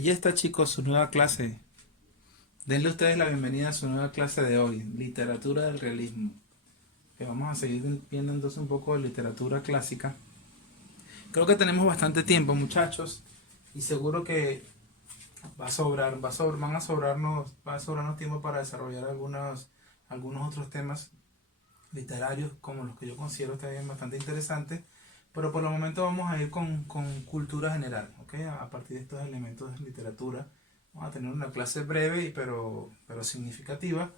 Allí está, chicos, su nueva clase. Denle ustedes la bienvenida a su nueva clase de hoy, literatura del realismo. Que vamos a seguir viendo entonces un poco de literatura clásica. Creo que tenemos bastante tiempo, muchachos, y seguro que va a sobrarnos tiempo para desarrollar algunos otros temas literarios como los que yo considero también bastante interesantes. Pero por el momento vamos a ir con cultura general, ¿ok? A partir de estos elementos de literatura. Vamos a tener una clase breve pero significativa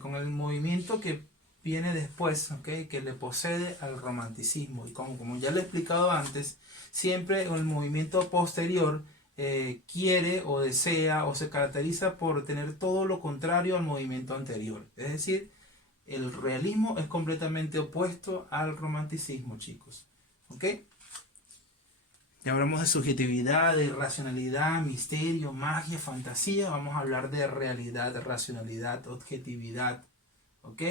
con el movimiento que viene después, ¿ok? Que le posee al romanticismo. Y como ya le he explicado antes, siempre el movimiento posterior quiere o desea o se caracteriza por tener todo lo contrario al movimiento anterior. Es decir, el realismo es completamente opuesto al romanticismo, chicos. ¿Ok? Ya hablamos de subjetividad, de racionalidad, misterio, magia, fantasía. Vamos a hablar de realidad, de racionalidad, objetividad. ¿Ok?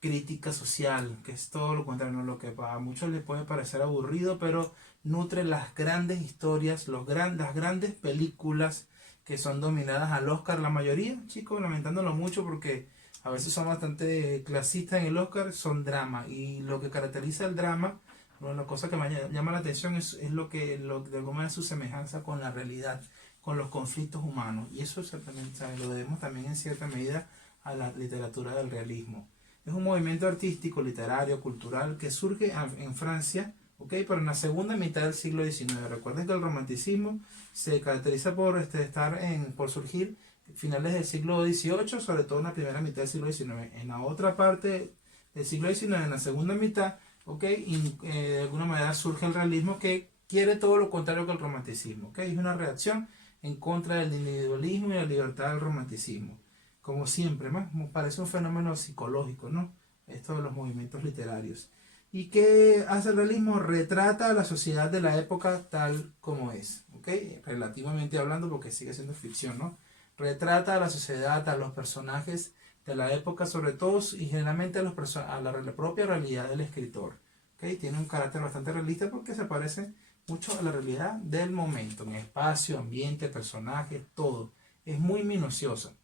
Crítica social, que es todo lo contrario, lo que a muchos les puede parecer aburrido, pero nutre las grandes historias, las grandes películas que son dominadas al Oscar. La mayoría, chicos, lamentándolo mucho porque a veces son bastante clasistas en el Oscar, son drama. Y lo que caracteriza el drama, bueno, la cosa que me llama la atención es lo de alguna manera su semejanza con la realidad, con los conflictos humanos. Y eso exactamente, ¿sabe? Lo debemos también en cierta medida a la literatura del realismo. Es un movimiento artístico, literario, cultural que surge en Francia, ¿ok? Pero en la segunda mitad del siglo XIX. Recuerden que el romanticismo se caracteriza por surgir finales del siglo XVIII, sobre todo en la primera mitad del siglo XIX. En la otra parte del siglo XIX, en la segunda mitad, ¿ok? De alguna manera surge el realismo que quiere todo lo contrario que el romanticismo, ¿ok? Es una reacción en contra del individualismo y la libertad del romanticismo. Como siempre, más parece un fenómeno psicológico, ¿no? Esto de los movimientos literarios. ¿Y qué hace el realismo? Retrata a la sociedad de la época tal como es, ¿ok? Relativamente hablando, porque sigue siendo ficción, ¿no? Retrata a la sociedad, a los personajes de la época, sobre todo y generalmente a la propia realidad del escritor, ¿ok? Tiene un carácter bastante realista porque se parece mucho a la realidad del momento, en espacio, ambiente, personajes, todo. Es muy minuciosa.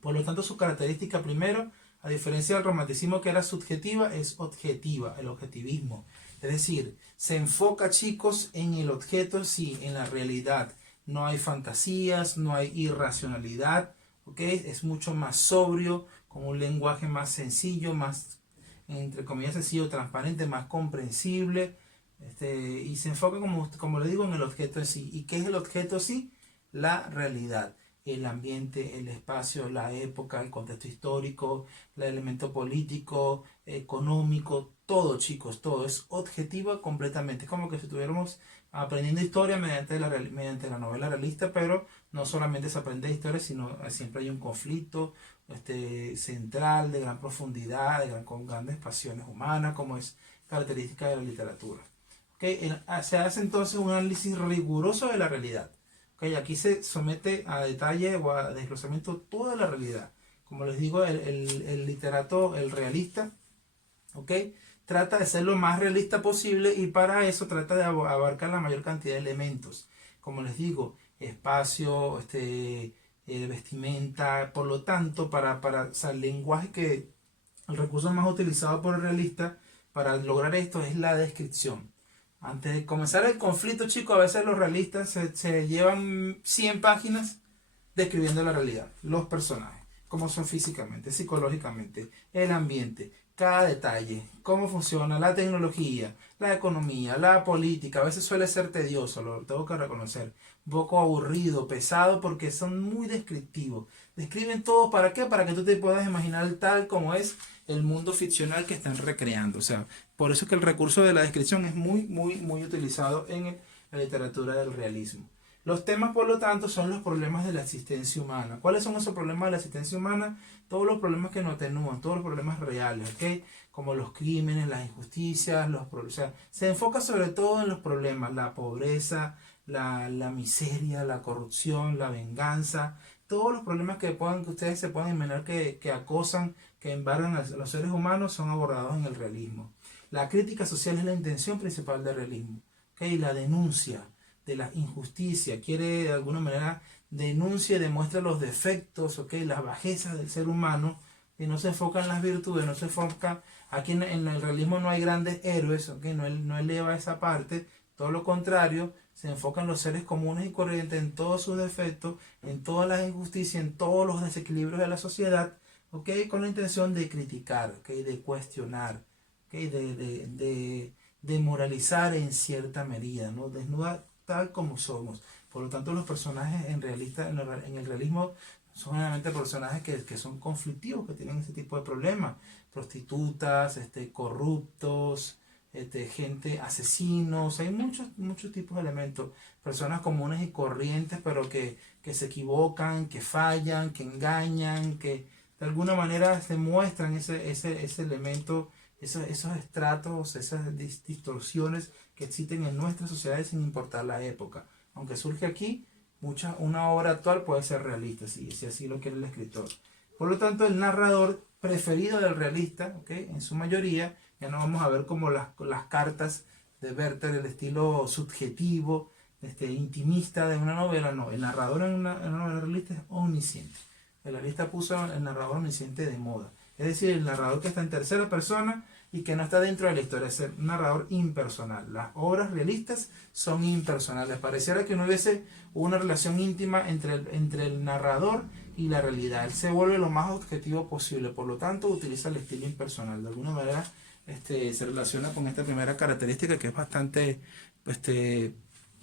Por lo tanto, su característica primero, a diferencia del romanticismo que era subjetiva, es objetiva, el objetivismo. Es decir, se enfoca, chicos, en el objeto, sí, en la realidad. No hay fantasías, no hay irracionalidad, ¿ok? Es mucho más sobrio, con un lenguaje más sencillo, más, entre comillas, sencillo, transparente, más comprensible. Y se enfoca, como le digo, en el objeto en sí. ¿Y qué es el objeto en sí? La realidad, el ambiente, el espacio, la época, el contexto histórico, el elemento político, económico, todo, chicos, todo es objetivo completamente. Es como que si estuviéramos aprendiendo historia mediante la novela realista, pero no solamente se aprende historia, sino siempre hay un conflicto central, de gran profundidad, con grandes pasiones humanas, como es característica de la literatura. Se hace entonces un análisis riguroso de la realidad. Aquí se somete a detalle o a desglosamiento toda la realidad. Como les digo, el literato, el realista, ¿okay? Trata de ser lo más realista posible y para eso trata de abarcar la mayor cantidad de elementos. Como les digo, espacio, vestimenta, por lo tanto, o sea, el lenguaje que el recurso más utilizado por el realista para lograr esto es la descripción. Antes de comenzar el conflicto, chicos, a veces los realistas se llevan 100 páginas describiendo la realidad, los personajes, cómo son físicamente, psicológicamente, el ambiente, cada detalle, cómo funciona la tecnología, la economía, la política. A veces suele ser tedioso, lo tengo que reconocer, un poco aburrido, pesado, porque son muy descriptivos. Describen todo, ¿para qué? Para que tú te puedas imaginar tal como es el mundo ficcional que están recreando. O sea, por eso es que el recurso de la descripción es muy utilizado en la literatura del realismo. Los temas, por lo tanto, son los problemas de la existencia humana. ¿Cuáles son esos problemas de la existencia humana? Todos los problemas que nos atenúan, todos los problemas reales, ¿ok? Como los crímenes, las injusticias, o sea, se enfoca sobre todo en los problemas, la pobreza, la miseria, la corrupción, la venganza, todos los problemas que ustedes se pueden imaginar que acosan, que embargan a los seres humanos son abordados en el realismo. La crítica social es la intención principal del realismo, ¿ok? La denuncia, de la injusticia, quiere de alguna manera denuncia y demuestra los defectos, ¿ok? Las bajezas del ser humano, y no se enfoca en las virtudes, no se enfoca, aquí en el realismo no hay grandes héroes, ¿ok? No eleva esa parte, todo lo contrario, se enfoca en los seres comunes y corrientes, en todos sus defectos, en todas las injusticias, en todos los desequilibrios de la sociedad, ¿ok? Con la intención de criticar, ¿ok? De cuestionar, ¿ok? De moralizar en cierta medida, ¿no? Desnuda tal como somos. Por lo tanto, los personajes en el realismo son generalmente personajes que son conflictivos, que tienen ese tipo de problemas. Prostitutas, corruptos, gente, asesinos, hay muchos tipos de elementos. Personas comunes y corrientes, pero que se equivocan, que fallan, que engañan, que de alguna manera se muestran ese elemento, esos estratos, esas distorsiones que existen en nuestras sociedades sin importar la época. Aunque surge aquí, una obra actual puede ser realista, si así lo quiere el escritor. Por lo tanto, el narrador preferido del realista, ¿okay? En su mayoría, ya no vamos a ver como las cartas de Werther, el estilo subjetivo, intimista de una novela, no. El narrador en una novela realista es omnisciente. El realista puso el narrador omnisciente de moda. Es decir, el narrador que está en tercera persona y que no está dentro de la historia, es el narrador impersonal. Las obras realistas son impersonales. Pareciera que no hubiese una relación íntima entre el narrador y la realidad. Él se vuelve lo más objetivo posible, por lo tanto utiliza el estilo impersonal. De alguna manera se relaciona con esta primera característica que es bastante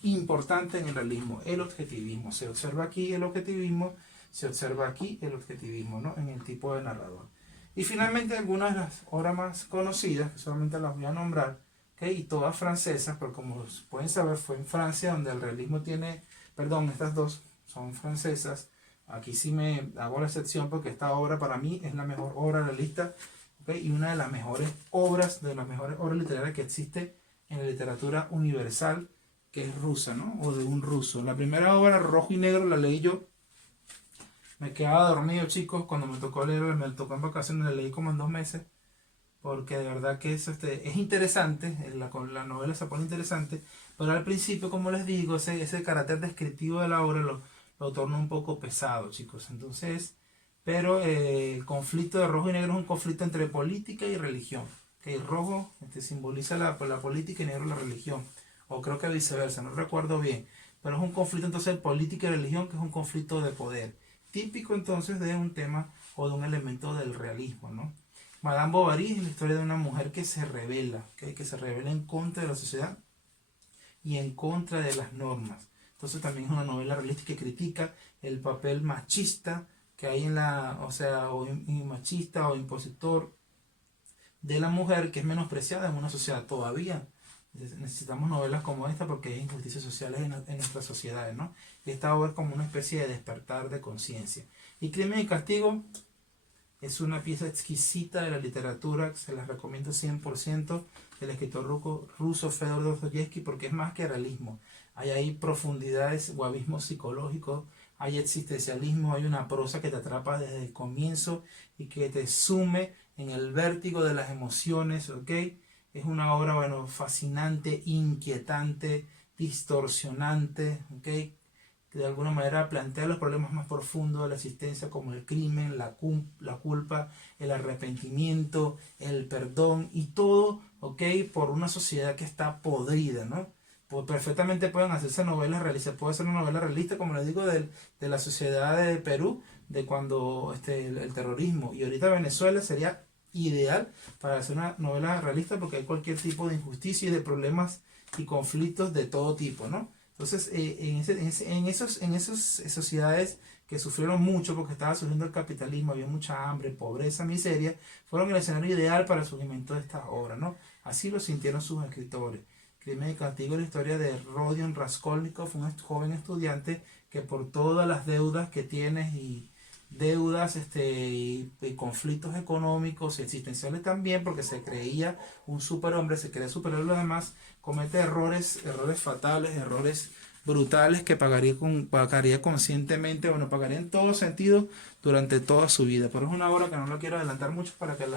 importante en el realismo, el objetivismo. Se observa aquí el objetivismo, se observa aquí el objetivismo, ¿no? En el tipo de narrador. Y finalmente algunas de las obras más conocidas, que solamente las voy a nombrar, ¿okay? Y todas francesas, porque como pueden saber fue en Francia donde el realismo estas dos son francesas. Aquí sí me hago la excepción porque esta obra para mí es la mejor obra realista, ¿okay? Y una de las mejores obras literarias que existe en la literatura universal, que es rusa, ¿no? O de un ruso. La primera obra, Rojo y Negro, la leí yo. Me quedaba dormido, chicos, cuando me tocó leer, me tocó en vacaciones, la leí como en 2 meses, porque de verdad que es interesante, la novela se pone interesante, pero al principio, como les digo, ese carácter descriptivo de la obra lo torna un poco pesado, chicos. Entonces, pero el conflicto de Rojo y Negro es un conflicto entre política y religión. Que el rojo simboliza la política y negro la religión, o creo que viceversa, no recuerdo bien, pero es un conflicto entonces de política y religión, que es un conflicto de poder típico entonces de un tema o de un elemento del realismo, ¿no? Madame Bovary es la historia de una mujer que se revela, ¿okay? Que se revela en contra de la sociedad y en contra de las normas. Entonces también es una novela realista que critica el papel machista que hay machista o impositor de la mujer, que es menospreciada en una sociedad todavía. Necesitamos novelas como esta porque hay injusticias sociales en nuestras sociedades, ¿no? Y esta obra es como una especie de despertar de conciencia. Y Crimen y Castigo es una pieza exquisita de la literatura, que se las recomiendo 100%, del escritor ruso Fedor Dostoyevsky, porque es más que realismo. Hay ahí profundidades o abismos psicológicos, hay existencialismo, hay una prosa que te atrapa desde el comienzo y que te sume en el vértigo de las emociones, ¿ok? Es una obra, bueno, fascinante, inquietante, distorsionante, ¿ok? Que de alguna manera plantea los problemas más profundos de la existencia, como el crimen, la culpa, el arrepentimiento, el perdón y todo, ¿ok? Por una sociedad que está podrida, ¿no? Pues perfectamente pueden hacerse novelas realistas. Puede ser una novela realista, como les digo, de la sociedad de Perú, de cuando el terrorismo. Y ahorita Venezuela sería ideal para hacer una novela realista porque hay cualquier tipo de injusticia y de problemas y conflictos de todo tipo, ¿no? Entonces, en esas sociedades que sufrieron mucho porque estaba surgiendo el capitalismo, había mucha hambre, pobreza, miseria, fueron el escenario ideal para el surgimiento de estas obras, ¿no? Así lo sintieron sus escritores. Crimen y Castigo, la historia de Rodion Raskolnikov, un joven estudiante que por todas las deudas que tiene y deudas y conflictos económicos y existenciales también, porque se creía un superhombre, se creía superior a los demás, comete errores fatales, errores brutales que pagaría conscientemente, bueno, pagaría en todo sentido durante toda su vida. Pero es una obra que no la quiero adelantar mucho para que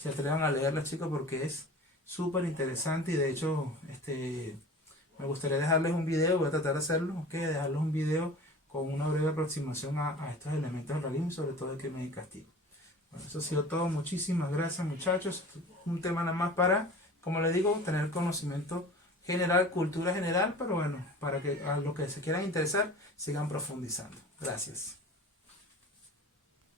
se atrevan a leerla, chicos, porque es súper interesante y de hecho Me gustaría dejarles un video, voy a tratar de hacerlo, ¿ok? Dejarles un video con una breve aproximación a estos elementos del realismo y sobre todo el crimen y castigo. Bueno, eso ha sido todo. Muchísimas gracias, muchachos. Un tema nada más para, como les digo, tener conocimiento general, cultura general, pero bueno, para que a los que se quieran interesar sigan profundizando. Gracias.